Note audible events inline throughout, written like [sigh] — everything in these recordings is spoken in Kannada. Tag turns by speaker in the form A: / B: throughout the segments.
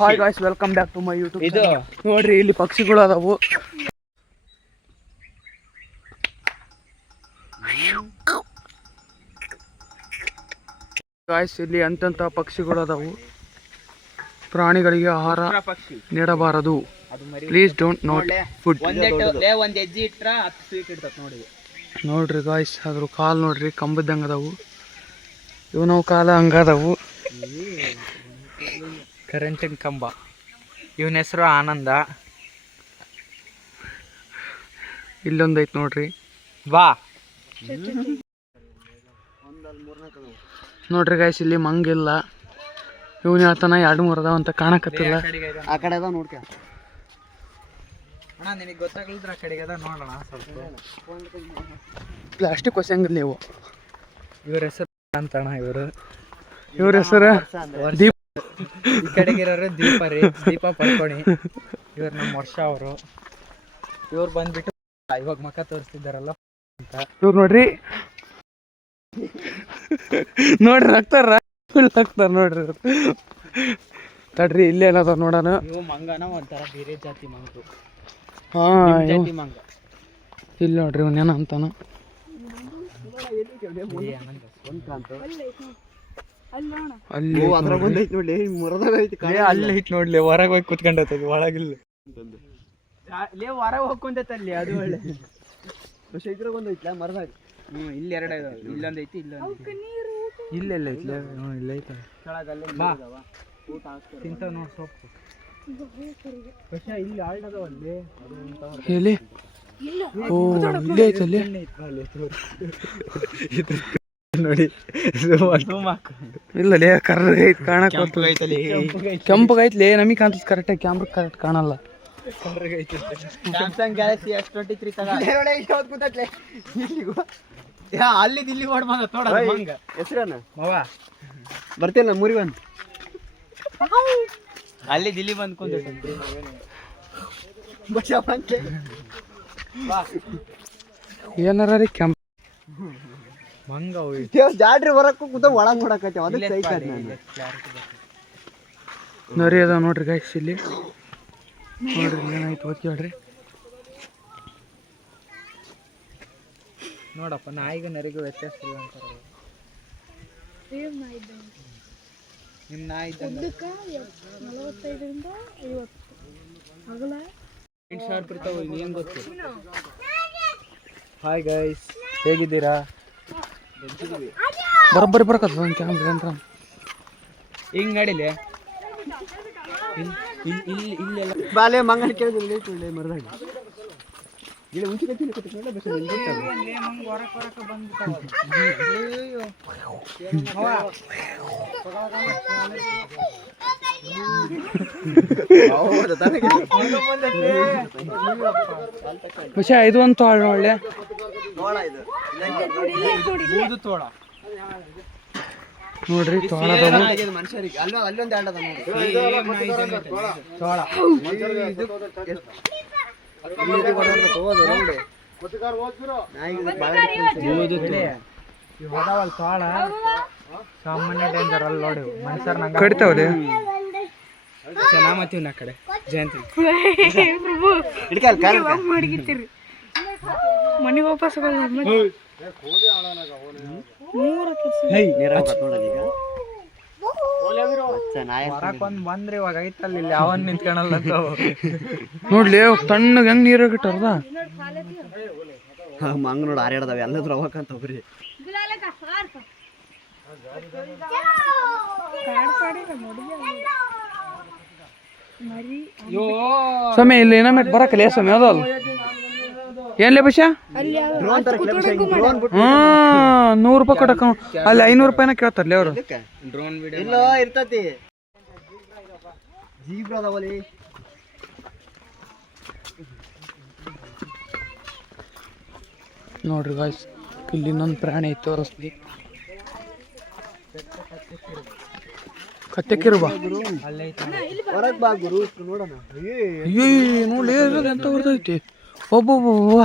A: Hi guys welcome back to my YouTube
B: ಇದು
A: ನೋಡ್ರಿ ಇಲ್ಲಿ ಪಕ್ಷಿಗಳು ಅದಾವು. ಗಾಯ್ಸ್ ಇಲ್ಲಿ ಅಂತಂತ ಪಕ್ಷಿಗಳು ಅದಾವು. ಪ್ರಾಣಿಗಳಿಗೆ ಆಹಾರ ನೀಡಬಾರದು. ಪ್ಲೀಸ್ ಡೋಂಟ್ ನೋಟ್ ಫುಡ್ ನೋಡ್ರಿ ಗಾಯ್ಸ್ ಅದ್ರ ಕಾಲ್ ನೋಡ್ರಿ ಕಂಬದಂಗ ಅದಾವು. ಇವು ನಾವು ಕಾಲ ಹಂಗಾದವು.
B: ಕರೆಂಟಿನ ಕಂಬ. ಇವನ ಹೆಸರು ಆನಂದ.
A: ಇಲ್ಲೊಂದು ಐತೆ ನೋಡ್ರಿ.
B: ಬಾ.
A: ನೋಡ್ರಿ ಗಾಯ್ಸ್ ಇಲ್ಲಿ ಮಂಗಿಲ್ಲ ಇವನ್ ಹೇಳ್ತಾನ ಎರಡು ಮೂರು ಅದಾವ ಅಂತ ಕಾಣಕತ್ತಿಲ್ಲ.
B: ಆ ಕಡೆ ಅದ ನೋಡ್ಕ. ಅಣ್ಣ ನಿನಗೆ ಗೊತ್ತಾಗ್ಲಿದ್ರ ಆ ಕಡೆಗೆ ಅದ ನೋಡೋಣ ಸ್ವಲ್ಪ.
A: ಪ್ಲಾಸ್ಟಿಕ್ ಹೊಸಂಗಿಲ್ಲ ನೀವು.
B: ಇವ್ರ ಹೆಸರು ಅಂತಣ್ಣ ಇವರು.
A: ಇವ್ರ ಹೆಸರು ದೀಪ.
B: ಈ ಕಡೆಗೆ ಇರೋರು ದೀಪ ರೀ ದೀಪ ಪಡ್ಕೊಣಿ ಇವ್ರು ನಮ್ಮ ವರ್ಷ ಅವರು. ಇವ್ರು ಬಂದ್ಬಿಟ್ಟು ಇವಾಗ ಮಕ್ಕ ತೋರಿಸ್ತಿದ್ದಾರಲ್ಲ ಅಂತ.
A: ಇವ್ರು ನೋಡ್ರಿ. ನೋಡ್ರಿ ರಕ್ತಾರ ರಕ್ತಾರ ನೋಡ್ರಿ ತಡ್ರಿ ಇಲ್ಲೇ ಏನದ ನೋಡೋಣ.
B: ಇವು ಮಂಗನ ಒಂಥರ ಬೇರೆ ಜಾತಿ ಮಂಗು.
A: ಹಾ
B: ಜಾತಿ ಮಂಗ.
A: ಇಲ್ಲಿ ನೋಡ್ರಿ ಇವನೇನ ಅಂತಾನ. ಅಲ್ಲಿ
B: ಲೇ, ಅಲ್ಲಿ ಐತ್ ನೋಡ್ಲಿ ಹೊರಗೆ ಹೋಗಿ ಕುತ್ಕೊಂಡೈತಿ ಒಳಗಿಲ್ಲ ಲೇ ಹೊರಗೆ ಹೋಗ್ಕೊಂಡೈತಲ್ಲಿ ಅದು ಒಳ್ಳೆ. ಹ್ಮ್ ಇಲ್ಲಿ ಎರಡು ಇದಾವೆ ಇಲ್ಲೊಂದು ಐತಿ ಇಲ್ಲೊಂದು ಇಲ್ಲೆಲ್ಲ ಐತ್ಲ ಹ್ಞೂ ಇಲ್ಲ ಐತೆ ತಿಂತ ತಿಂತಾವ ನೋಡಿ ಸೊಪ್ಪು ಕಷ ಇಲ್ಲಿ ಆಳ್ದವ ಅಲ್ಲಿ.
A: ಎಲ್ಲಿ ಓ ಇಲ್ಲೇ ಐತೆ ಅಲ್ಲಿ.
B: ನೋಡಿ
A: ಇಲ್ಲ ಲೇ ಕರ್ರಗೆ ಐತೆ ಕಾಣಕ್ ಕೆಂಪಗೈತ್ಲಿ ನಮಗೆ ಕಾಣ್ತದ ಕರೆಕ್ಟಾಗಿ ಕ್ಯಾಮ್ರ ಕರೆಕ್ಟ್ ಕಾಣಲ್ಲ.
B: Samsung Galaxy S twenty three ಅಲ್ಲಿ ದಿಲ್ಲಿ ಓಡ್ ಬಂದ ತೋಡ ಮಂಗ
C: ಹೆಸರನ್ನ
B: ಮವ.
C: ಬರ್ತಿಲ್ಲ ಮುರಿ ಬಂದು.
B: ಅಲ್ಲಿ ದಿಲ್ಲಿ ಬಂದ್ ಕುಂದಿಟ್ಟು
A: ಏನಾರ ರೀ ಕೆಂಪ್
B: ಮಂಗ
C: ಜಾಡ್ರಿ ಬರಕ್ಕೂ ಕೂತ ಒಳಗ್ ನೋಡಕತ್ತೇವ ಅದಕ್ಕೆ ಸೈಕ್ ನಾನು
A: ನರಿ ಅದಾವ ನೋಡ್ರಿ ಗೈಸ್ ಇಲ್ಲಿ. ನೋಡ್ರಿ ಏನಾಯ್ತು ಓದ್ ಕೇಳ್ರಿ.
B: ನೋಡಪ್ಪ ನಾಯಿಗೂ ನರಿಗೂ ವ್ಯತ್ಯಾಸ ಇಲ್ಲ ಅಂತಾರಲ್ಲ ನಿಮ್ಮ ನಾಯಿ ಇದ್ದಂಗೆ. ಎಂಟು ಸಾವಿರ ಏನು ಗೊತ್ತು? ಹಾಯ್ ಗೈಸ್ ಹೇಗಿದ್ದೀರಾ?
A: ಬರೋಬ್ಬರಿ ಬರಕತ್ತ ಒಂದು ಕ್ಯಾಮ್ರಾ ಅಂತ.
B: ಹಿಂಗ್ ನಡಿಲೆ? ಇಲ್ಲಿ ಇಲ್ಲಿ ಇಲ್ಲೆಲ್ಲ
C: ಬಾಲೆ ಮಂಗನ ಕೇಳಿದ್ರೆ ಮರದಾಗ. ಇಲ್ಲ
A: ಉಂಚಿ ಕತ್ತಿ ಅಂತ
C: ನೋಡ ಇದು
B: ಒಂದು ತೋಳ
A: ನೋಡ್ರಿ ತೋಳ
B: ಸಾಮಾನ್ಯ ಡೇಂಜರ್ ಅಲ್ಲಿ ನೋಡಿ ಮನುಷ್ಯರ್ ನಂಗೆ ಚೆನ್ನಾಮತ್ತೀವಿ ನಾ ಕಡೆ. ಜಯಂತಿ.
C: ಹಿಡ್ಕಲ್ ಕಾರ್
A: ಮನೆಗೆ ವಾಪಸ್
B: ಹೊರಕ್ ಒಂದ್ ಬಂದ್ರಿ ಇವಾಗ ಐತಲ್ಲ ಇಲ್ಲಿ ಅವನ್ ನಿಂತ್ಕೊಳಲ್ಲ ಅಂತ. ಅವು.
A: ನೋಡ್ಲಿ ತಣ್ಣಗೆ ಹೆಂಗ್ ನೀರು ಗಿಟ್ಟಾರದ
C: ಮಂಗ ನೋಡಿ ಆರ್ಯಾಡ್ದಾವ ಎಲ್ಲದ್ರ ಹೋಗಕ್ಕಂತ ಹೋಗ್ರಿ.
A: ಸಮಯ ಇಲ್ಲಿ ಏನ ಬರಕಲ್ಲ ಸಮಯ ಅದಲ್ಲ ಏನ್ಲೇ ಬಶ
C: ಡ್ರೋನ್ ತರ ಡ್ರೋನ್ ಬಿಟ್ಟು
A: ಹಾ ನೂರು ರೂಪಾಯಿ ಕೊಡಕ ಅಲ್ಲಿ ಐನೂರು ರೂಪಾಯಿನ ಕೇಳ್ತಾರಲ್ಲ ಅವರು.
B: ಡ್ರೋನ್ ವಿಡಿಯೋ
C: ಇಲ್ಲೋ ಇರ್ತತಿ. ಜೀಬ್ರ ಅದಾವಲ್ಲಿ
A: ನೋಡ್ರಿ ಗಾಯ್ಸ್ ಇಲ್ಲಿ ಇನ್ನೊಂದು ಪ್ರಾಣಿ ಐತೆ ತೋರಿಸ್ಲಿ. ಕತ್ತೆಕ್ಕಿರುವ
B: ಅಲ್ಲೈತೆ
C: ಹೊರಗ್ ಬಾ ಗುರು ನೋಡೋಣ
A: ಅಯ್ಯೋ ನೋಡಿ ಎಂತ ಬರ್ತೈತಿ ಒಬ್ಬೊಬ್ಬ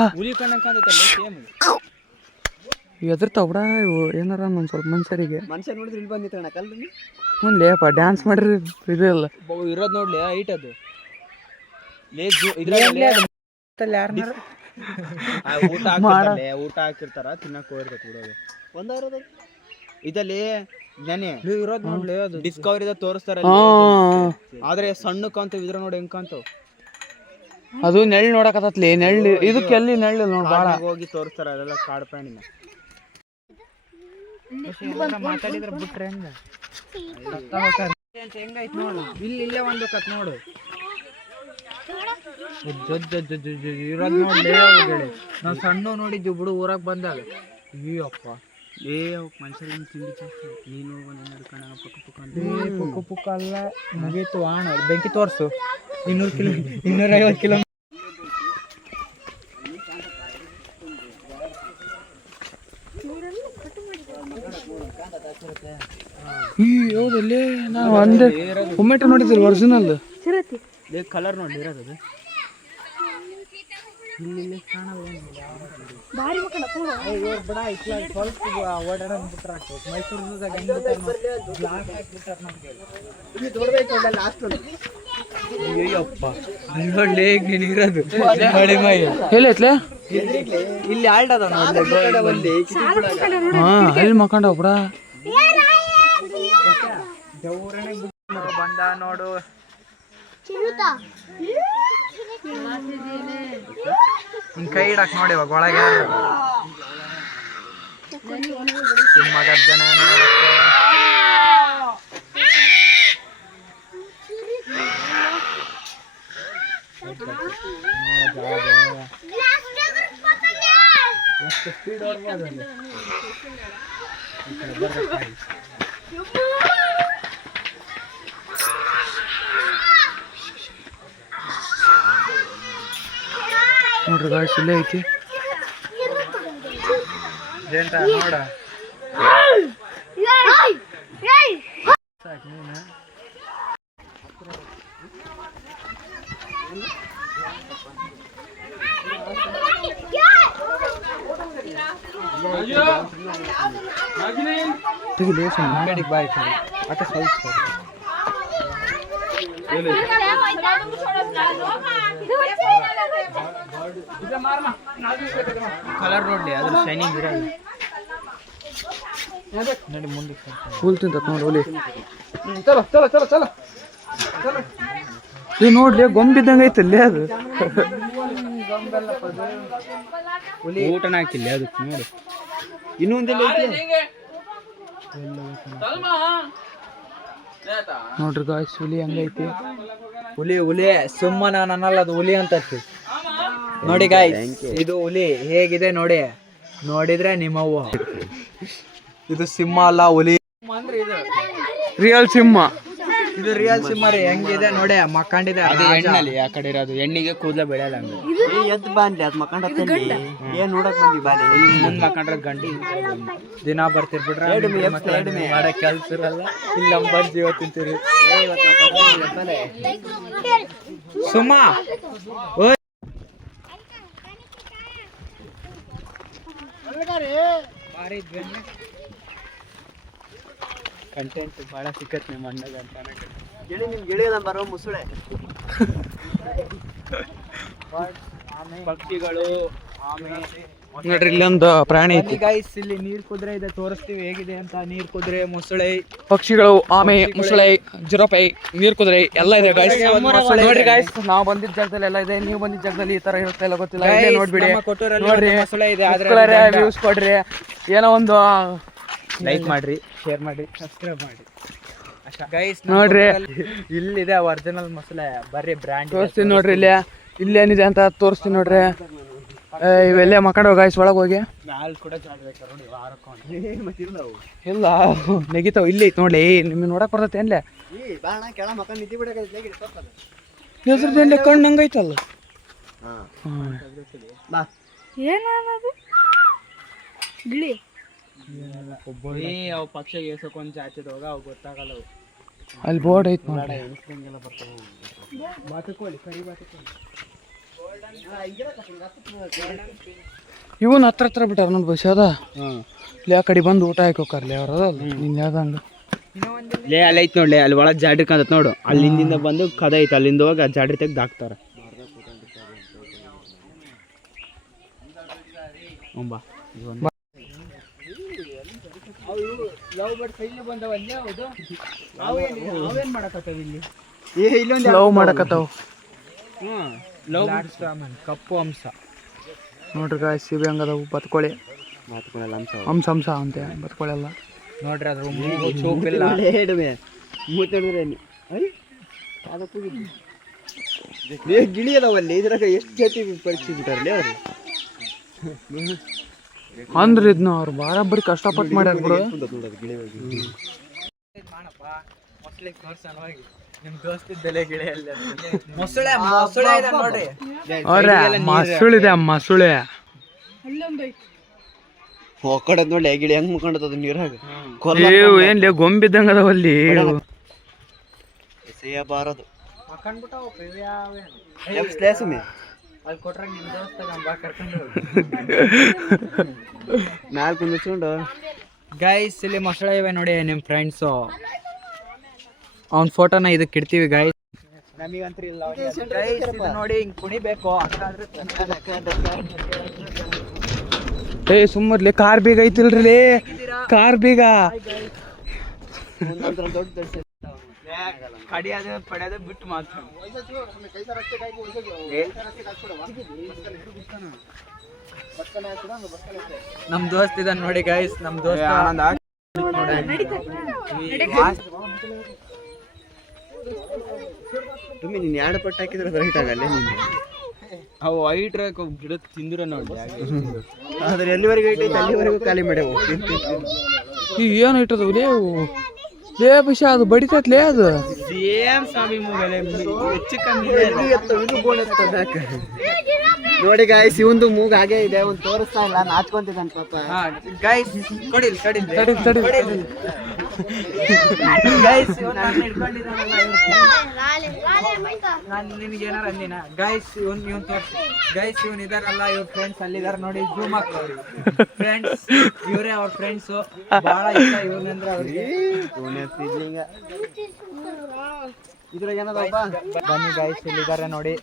A: ಎದುರ್ತಾವ ಬಿಡ ಇವು ಏನಾರ ಒಂದು ಸ್ವಲ್ಪ ಮನುಷ್ಯರಿಗೆ
C: ಮನುಷ್ಯ ನೋಡಿದ್ರೆ ಇಲ್ಲಿ ಬಂದಿತ್ತು ಅಣ್ಣ ಕಲ್ಲು
A: ಹ್ಞೂ ಲೇಪ ಡ್ಯಾನ್ಸ್ ಮಾಡ್ರಿ ಇದಲ್ಲ
B: ಇರೋದು ನೋಡ್ಲಿ ಐಟ್ ಅದು ಊಟ ಊಟ ಹಾಕಿರ್ತಾರ ತಿನ್ನಕ್ ಹೋಗಿರ್ತೈತಿ ಬಿಡೋದು ಇದಲ್ಲಿ ನೆನೆ. ಇರೋದ್ ನೋಡ್ಲಿ ಅದು ಡಿಸ್ಕವರಿ ತೋರಿಸ್ತಾರೆ ಆದ್ರೆ ಸಣ್ಣ ಕಾಂತವ್ ಇದ್ರ ನೋಡಿ ಹೆಂಗ್ ಕಾಂತವ್
A: ಅದು ನೆಳ್ ನೋಡಕತ್ತತ್ಲಿ ನೆಳ್ಳು ಇದಕ್ಕೆ ಎಲ್ಲಿ ನೆಳ್ಳು ನೋಡ್ ಭಾಳ
B: ಕಾಡ್ನಾಗ್ ಹೋಗಿ ತೋರಿಸ್ತಾರ ಅದೆಲ್ಲ ಕಾಡು ಪ್ರಾಣಿನ. ಮಾತಾಡಿದ್ರೆ ಬಿಟ್ರೆ ಹೆಂಗ ಹೆಂಗೈತ್ ನೋಡು ಇಲ್ಲಿ ಇಲ್ಲೇ ಒಂದು ಕತ್ ನೋಡು ಇರೋದ್ ನೋಡ್ಲೇ ನಾವು ಸಣ್ಣ ನೋಡಿದ್ವಿ ಬಿಡು ಊರಾಗ ಬಂದಾಗ. ಅಯ್ಯಪ್ಪ. ಏ ಮನುಷ್ಯರಿಗೆ ತಿಂಡಿ ಜಾಸ್ತಿ ನೀನು ಒಂದು ನಡ್ಕೊಂಡ ಪಕ್ಕ ಪಕ್ಕ ಅಂತ. ಪುಕ್ಕ ಪುಕ್ಕ ಅಲ್ಲ ಮುಗೀತು ಆಣ ಬೆಂಕಿ ತೋರಿಸು. ಇನ್ನೂರು ಕಿಲೋ ಇನ್ನೂರೈವತ್ತು ಕಿಲೋ
A: ಹೌದಲ್ಲಿ ನಾವು ಅಂದೆ ಒಮ್ಮೆಟ ನೋಡಿದ್ರಿ ಒರಿಜಿನಲ್
B: ಕಲರ್ ನೋಡಿ ಇರೋದು ಅದು.
A: ಎಲ್ಲೈತ್ಲೆ
B: ಇಲ್ಲಿ ಆಲ್ಡದ ನೋಡಿ
A: ಹಾ ಎಲ್ಲಿ ಮಕ್ಕಂಡವ ಬಿಡ
B: ಬಂದ ನೋಡು. ಹಿಂಗ್ ಕೈ ಇಡಕ್ ನೋಡಿ ಇವಾಗ ಒಳಗೆ. ಎಷ್ಟು ಸ್ಪೀಡ್
A: ನೋಡ್ರಿ ಗಾಯ್ಸ್ ಇಲ್ಲೇ ಐತಿ.
B: ಜೇಂಟ ನೋಡ
A: ತೆಗಿಲಿ ಸುಮ್ಮನೆ
B: ಕಡೆಗೆ ಬಾಯ್ ಕಡೆ ಅಕ್ಕ ಸ್ವಲ್ಪ ಕಲರ್ ನೋಡ್ಲಿ ಅದ್ರ ಶೈನಿಂಗ್ ಇರಲಿ ನೋಡಿ ಮುಂದೆ
A: ಫುಲ್ ತಿಂತತ್ ನೋಡಿ ಹುಲಿ. ಚಲೋ ಚಲೋ ಚಲೋ ಚಲೋ. ಏ ನೋಡ್ಲಿ ಗೊಂಬಿದ್ದಂಗೆ ಐತಲ್ಲಿ ಅದು.
B: ಊಟನ ಹಾಕಿಲ್ಲ ಅದಕ್ಕೆ ನೋಡಿ. ಇನ್ನೊಂದಿಲ್ಲ ಐತಿ?
A: ನೋಡ್ರಿ ಗಾಯ್ಸ್ ಹುಲಿ ಹಂಗೈತಿ.
B: ಹುಲಿ ಹುಲಿ ಸುಮ್ಮನ ನಾನು ಅನ್ನಲ್ಲ ಅದು ಹುಲಿ ಅಂತ ನೋಡಿ ಗಾಯ್ ಇದು ಹುಲಿ ಹೇಗಿದೆ ನೋಡಿ? ನೋಡಿದ್ರೆ ನಿಮ್ಮವ್ವ ಇದು ಸಿಂಹ ಅಲ್ಲ ಹುಲಿ.
A: ರಿಯಲ್ ಸಿಂಹ.
B: ಇದು ರಿಯಲ್ ಸಿಂಹ ರೀ ಹೆಂಗಿದೆ ನೋಡಿ ಮಕ್ಕಂಡಿದೆ ಎಣ್ಣೆಲಿ ಆ ಕಡೆ ಇರೋದು. ಹೆಣ್ಣಿಗೆ ಕೂದಲ ಬೆಳೆಯಲ್ಲ ಹಂಗೆ.
C: ಏ ಎದ್ದು ಅದು ಅದ್ ಮಕ್ಕಂಡ ಏನ್ ನೋಡಕ್ ಬಂದಿ ಬಾಲಿ.
B: ಮುಂದ್ ಮಕ್ಕಂಡ್ರ ಗಂಡಿ ದಿನ ಬರ್ತಿರ್ಬಿಟ್ರೆ ಮಾಡೋ ಕೆಲ್ಸ ಇರಲ್ಲ. ಇಲ್ಲ ಬಂದ್ ಜೀವ ತಿಂತೀರಿ. ಸುಮ್ಮ ಓಯ್ ಕಂಟೆಂಟ್ ಭಾಳ ಸಿಕ್ಕತ್ ನಿಮ್ಮ ಅಣ್ಣಗ ಅಂತ
C: ಗೆಳಿ ನಿಮ್ ಗೆಳೆಯ ಬರೋ ಮುಸುಳೆ. [laughs]
B: ಪಕ್ಷಿಗಳು ಆಮೆ
A: ನೋಡ್ರಿ ಇಲ್ಲೊಂದು ಪ್ರಾಣಿ ಐತಿ.
B: ಗೈಸ್ ಇಲ್ಲಿ ನೀರ್ ಕುದ್ರೆ ಇದೆ ತೋರಿಸ್ತೀವಿ ಹೇಗಿದೆ ಅಂತ. ನೀರ್ ಕುದ್ರೆ ಮೊಸಳೆ.
A: ಪಕ್ಷಿಗಳು ಆಮೆ ಮೊಸಳೆ ಜಿರೋಪೈ ನೀರ್ ಕುದುರೆ ಎಲ್ಲ ಇದೆ ಗಾಯ್ಸ್ ನೋಡ್ರಿ ಗಾಯ್ಸ್ ನಾವು ಬಂದಿದ್ದ ಜಾಗದಲ್ಲಿ ಎಲ್ಲ ಇದೆ. ನೀವು ಬಂದಿದ್ದ ಜಾಗದಲ್ಲಿ ಈ ತರ ಇರುತ್ತೆ ಇಲ್ಲ ಗೊತ್ತಿಲ್ಲ. ಇಲ್ಲೇ ನೋಡ್ಬಿಡಿ. ನೋಡ್ರಿ
B: ಮೊಸಳೆ ಇದೆ. ಆದ್ರೆ
A: ವ್ಯೂಸ್ ಕೊಡ್ರಿ. ಏನೋ ಒಂದು
B: ಲೈಕ್ ಮಾಡ್ರಿ ಶೇರ್ ಮಾಡಿ ಸಬ್ಸ್ಕ್ರೈಬ್ ಮಾಡಿ ಗೈಸ್
A: ನೋಡ್ರಿ.
B: ಇಲ್ಲಿದೆ ಒರಿಜಿನಲ್ ಮೊಸಳೆ. ಬರ್ರಿ ಬ್ರ್ಯಾಂಡ್
A: ತೋರಿಸ್ತೀನಿ ನೋಡ್ರಿ ಇಲ್ಲಿ. ಇಲ್ಲೇನಿದೆ ಅಂತ ತೋರಿಸ್ತೀನಿ ನೋಡ್ರಿ. ಇವೆಲ್ಲೇ ಮಕ್ಕಳು ಗಾಯ್ಸ್ ಒಳಗೆ ಹೋಗಿ.
B: ನೋಡಿ
A: ಇಲ್ಲ ನೆಗಿತಾವ ಇಲ್ಲಿ ಐತಿ ನೋಡ್ಲಿ. ನಿಮ್ಗೆ ನೋಡಕ್ ಬರ್ತೈತೆ ಏನ್ಲೆ? ಹೆಸರು ಕಣ್ಣು ಹಂಗೈತಲ್ಲ ಅಲ್ಲಿ ಬೋರ್ಡ್ ಐತಿ ನೋಡ್ರಿ
B: ಬಾತುಕೋಳಿ ಕರಿ ಬಾತುಕೋಳಿ.
A: ಇವನ್ ಹತ್ರ ಹತ್ರ ಬಿಟ್ಟಾರ ನೋಡಿ ಬಸ್ ಅದ ಇಲ್ಲಿ ಆ ಕಡೆ ಬಂದು ಊಟ ಹಾಕೋಕಾರ ಲೇ ಅವ್ರ ಅದಲ್ಲ ನೀನ್
B: ಲೇ ಅಲ್ಲಿ ಐತ್ ನೋಡ್ಲಿ ಅಲ್ಲಿ ಒಳಗೆ ಜಾಡ್ರಿ ಕಂತ ನೋಡು. ಅಲ್ಲಿಂದ ಬಂದು ಕದ ಐತೆ ಅಲ್ಲಿಂದ ಹೋಗಿ ಆ ಜಾಡ್ರಿ ತೆಗ್ದು ಹಾಕ್ತಾರ. ಒಂಬ ಏ ಇಲ್ಲೊಂದು
A: ಲವ್ ಮಾಡಕತ್ತಾವ
B: ಕಪ್ಪು ಅಂಶ
A: ನೋಡ್ರಿ ಗಾಯ್ಸ್ ಇವೆ ಹಂಗದವು ಬತ್ಕೊಳೆ ಹಂಸ ಹಂಸ ಅಂತೆ ಬತ್ಕೊಳೆಲ್ಲ
B: ನೋಡ್ರಿ ಅದ್ರ ಮೂಗು ಚೂಪಿಲ್ಲ ಗಿಳಿ ಅದಾವಲ್ಲಿ ಇದ್ರಾಗ ಎಷ್ಟು ಜಾತಿ ಪರೀಕ್ಷೆ ಬಿಟ್ಟಾರಲ್ಲ ಅವರು
A: ಅಂದ್ರ ಇದ್ನ ಅವ್ರು ಬಾರಬ್ಬರಿ ಕಷ್ಟಪಟ್ಟು ಮಾಡ್ಯಾರ ಬಿಡು
B: ಮೊಸಳೆ ಮೊಸಳೆ ಇದೆ ನೋಡಿ
A: ಅವ್ರೆ ಮಸುಳಿದೆ ಮಸುಳೆ
C: ನೋಡಿ ಗಿಳಿ ಹೆಂಗ್ ಮುಖಂಡದ ನೀರಾಗ?
A: ಏವ್ ಏನ್ಲೇ ಗೊಂಬಿದ್ದಂಗ ಅದಾವಲ್ಲಿ
C: ಬಾರದು
B: ಅಲ್ಲಿ? ಕೊಟ್ರೆ ನಿಮ್ ದೋಸ್ತ ಬಾ ಕರ್ಕೊಂಡು
C: ನಾಲ್ಕು ಮುಚ್ಕೊಂಡು
B: ಗೈಸ್ ಇಲ್ಲಿ ಮೊಸಳೆ ಇವೆ ನೋಡಿ ನಿಮ್ ಫ್ರೆಂಡ್ಸು ಅವ್ನ ಫೋಟೋನ ಇದಕ್ಕೆ ಇಡ್ತೀವಿ ಗೈಸ್ ನೋಡಿ ಹಿಂಗ್ ಕುಣಿಬೇಕು
A: ಏ ಸುಮ್ಮರ್ಲಿ ಕಾರ್ ಬೀಗ ಐತಿಲ್ರಿ ಕಾರ್ ಬೀಗ.
B: ಕಡಿಯೋದು ಪಡೆಯೋದು ಬಿಟ್ಟು ಮಾತ್ರ. ನಮ್ ದೋಸ್ತ ಇದಾನ ನೋಡಿ ಗೈಸ್ ನಮ್ ದೋಸ್ತ
C: ತುಮ್ಮಿ ನೀನ್ ಎರಡು ಪಟ್ಟು ಹಾಕಿದ್ರೆ ರೈಟ್ ಆಗಲ್ಲ ನೀನು
B: ಅವು ವೈಟ್ ಗಿಡ ತಿಂದಿರ ನೋಡಿ
C: ಆದ್ರೆ ಎಲ್ಲಿವರೆಗೂ ಐತೆ ಅಲ್ಲಿವರೆಗೂ ಖಾಲಿ ಮಾಡ್ಯಾವು
A: ಈ ಏನು ಇಟ್ಟದವು ಲೇ ಅವು? ಲೇ ಬಿಷ ಅದು ಬಡಿತೈತ್ಲೇ ಅದು?
B: ಸೇಮ್ ಸ್ವಾಮಿ ಮೂಗಲೆ ಹೆಚ್ಚು ಕಮ್ಮಿ
C: ನೋಡಿ ಗಾಯ್ಸ್ ಇವಂದು ಮೂಗ್ ಹಾಗೆ ಇದೆ ಒಂದು ತೋರಿಸ್ತಾ ಇಲ್ಲ ನಾಚ್ಕೊಂತಿದ್ದಾನೆ ಪಾಪ.
B: ಗೈಸ್ ಕೊಡಿಲ್ ಕಡಿಲ್.
A: ತಡಿ ತಡಿ
B: ಗೈಸ್ ನಾನು ನಿನಗೆ ಏನಾರ ಅಂದಿನ? ಗೈಸ್ ಇವನ್ ಇವನ್ ತೋರಿಸಿ. ಗೈಸ್ ಇವನ್ ಇದಾರಲ್ಲ ಇವ್ರ ಫ್ರೆಂಡ್ಸ್ ಅಲ್ಲಿದಾರ ನೋಡಿ ಜೂಮ್ ಹಾಕ್ತವ್ರಿ ಫ್ರೆಂಡ್ಸ್ ಇವರೇ ಅವ್ರ ಫ್ರೆಂಡ್ಸ್ ಬಹಳ ಇಷ್ಟ ಇವನಂದ್ರೆ ಅವ್ರಿಗೆ.
C: ಇದ್ರಾಗ ಏನದಪ್ಪ
B: ಬನ್ನಿ ಗೈಸ್ ಇಲ್ಲಿದ್ದಾರೆ ನೋಡಿ.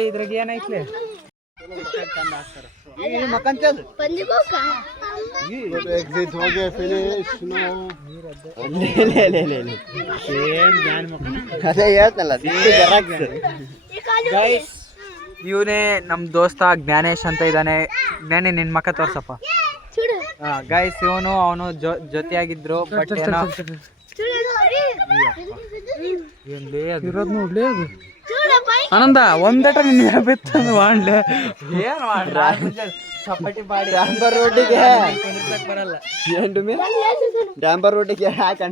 B: ಇದ್ರಾಗ ಏನೈತ್ಲೆ ಗೈಸ್ ಇವನೇ ನಮ್ ದೋಸ್ತ ಜ್ಞಾನೇಶ್ ಅಂತ ಇದ್ದಾನೆ ಜ್ಞಾನಿ ನಿನ್ ಮಕ್ಕ ತೋರ್ಸಪ್ಪ ಗೈಸ್ ಇವನು ಅವನು ಜೊತೆಯಾಗಿದ್ರು ಬಟ್ ಏನೋ?
A: ಇರೋದ್ ನೋಡ್ಲೇ ಅದು ಆನಂದ ಒಂದಟ ನಿನ್ನ ಬಿತ್ತಂದ ಮಾಡ್ಲೆ?
B: ಏನ್ ಮಾಡ್ರ ಚಪಾಟಿ ಬಾಡಿ
C: ಡಾಂಬರ್ ರೋಡಿಗೆ
B: ಬರಲ್ಲ.
C: ಏನ್? ಡಾಂಬರ್ ರೋಡಿಗೆ ಹಂಗೆ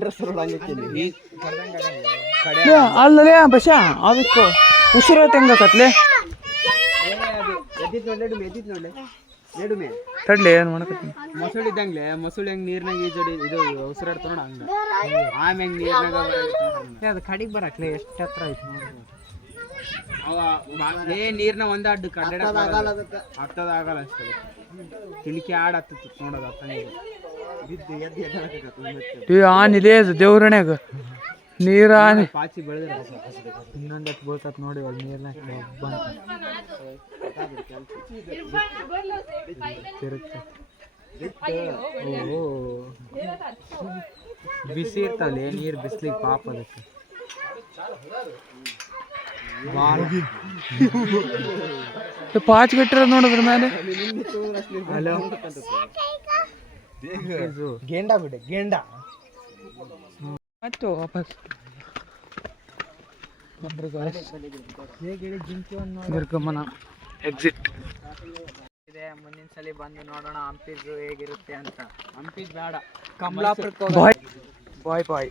A: ಅಲ್ಲಲೇ ಬಶ ಅದಕ್ಕೆ
C: ನೋಡ್ಲೆ ಎದ್ದಿತ್ ನೋಡ್ಲೆ. ನೇಡುಮೆ
A: ತಡ್ಲಿ ಏನು ಮಾಡಕತ್ತೀನಿ
B: ಮೊಸಳೆ ಇದ್ದಂಗ್ಲೆ ಮೊಸಳೆ ಹೆಂಗ್ ನೀರ್ನಾಗ ಈಜಡಿ ಇದು ಉಸಿರಾಡ್ತಾರ ಹಂಗ. ಆಮೇಲೆ ನೀರ್ನಾಗ ಅದು ಕಡಿಗೆ ಬರಕ್ಲೆ ಎಷ್ಟು ಹತ್ರ ಐತಿ ನೋಡಿ. ಅವ ಏ ನೀರ್ನ ಒಂದ ಅಡ್ಡು ಕಡ್ಡ ಹತ್ತದ ಆಗಲ್ಲ ಅಷ್ಟೇ. ತಿಲಿಕೆ ಆಡ್ ಹತ್ತತ್ತು ನೋಡೋದು ಹತ್ತಂಗೆ
C: ಬಿದ್ದು ಎದ್ದು
A: ಆನೆ ಇದೇ ಅದು ದೇವ್ರನ್ಯಾಗ ನೀರ
B: ಪಾಚಿ ಬೆಳೆದ್ರೆ ಇನ್ನೊಂದು ಹತ್ತು ಬೀಳ್ತತ್ ನೋಡಿ ಇವಾಗ ನೀರ್ನ ಓ ಬಿಸಿ ಇರ್ತಾವಲ್ಲ ನೀರು ಬಿಸ್ಲಿಗೆ ಪಾಪ ಅದಕ್ಕೆ.
A: ಪಾಚ್ ಬಿಟ್ಟಿರೋದು ನೋಡಿದ್ರ ಮೇಲೆ?
B: ಹಲೋ. ಗೇಂಡಾ ಬಿಡೆ ಗೇಂಡ.
A: ಮತ್ತೆ ವಾಪಸ್. ನಿರ್ಗಮನ. ಎಕ್ಸಿಟ್
B: ಇದೆ ಮುಂದಿನ ಸಲ ಬಂದು ನೋಡೋಣ ಹಂಪಿ ಝೂ ಹೇಗಿರುತ್ತೆ ಅಂತ. ಹಂಪಿ ಬೇಡ. ಕಮಲಾಪುರಕ್ಕೆ
A: ಬಾಯ್ ಬಾಯ್ ಬಾಯ್